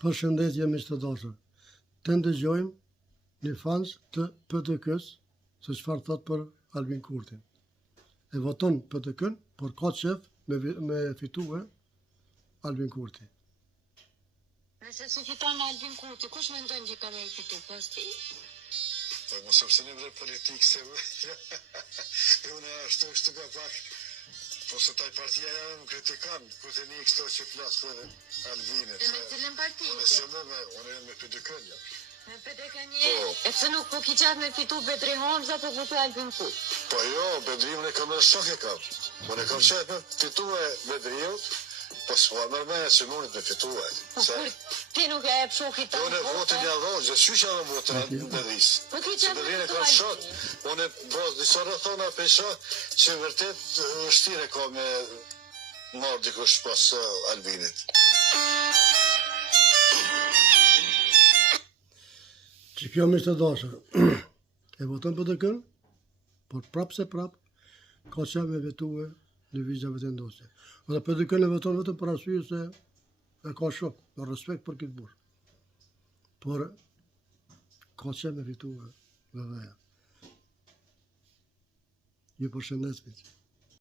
Përshëndetje miq të dashur. Të ndëgjojmë një fans të PTK-s se çfarë thot për Albin Kurtin. E voton PTK-n, por ka qef me fitue Albin Kurti. Nëse si fiton Albin Kurti, kush mendon që ka me fitu pas ti? Po mos obseni vre politikë se unë ashtu ka pak. Po se taj partia ja më kritikan, ku të një kështo që plasë për Albinit. E me cilën parti? Unë e me PDK-n, ja. Me PDK-n je? E pse nuk po ki qatë me fitu Bedri Hamza, po fitu Albin Kurti? Po jo, Bedriun e kam në shok e kam. Unë e kam qatë me fitu e Bedriut, po s'ma mërmeja që mundet me fitu e. Po kur ti nuk e shokit të unë e votin ja dhonë, gjithë që janë votën e Bedris. Po ki qatë me fitu Albin? Unë e bërë disa rëthona pesha që vërtet shtire ka me marrë dikush pas Albinit. Që kjo miq të dashur, e voton PTK-n, por prap ka qef me vetue lëvizjeve të ndosje. Dhe PTK-n e voton vetëm për arsye se e ka shok, me respekt për këtë burr. Por ka qef me vetue VV-ja. Ju përshëndes miq.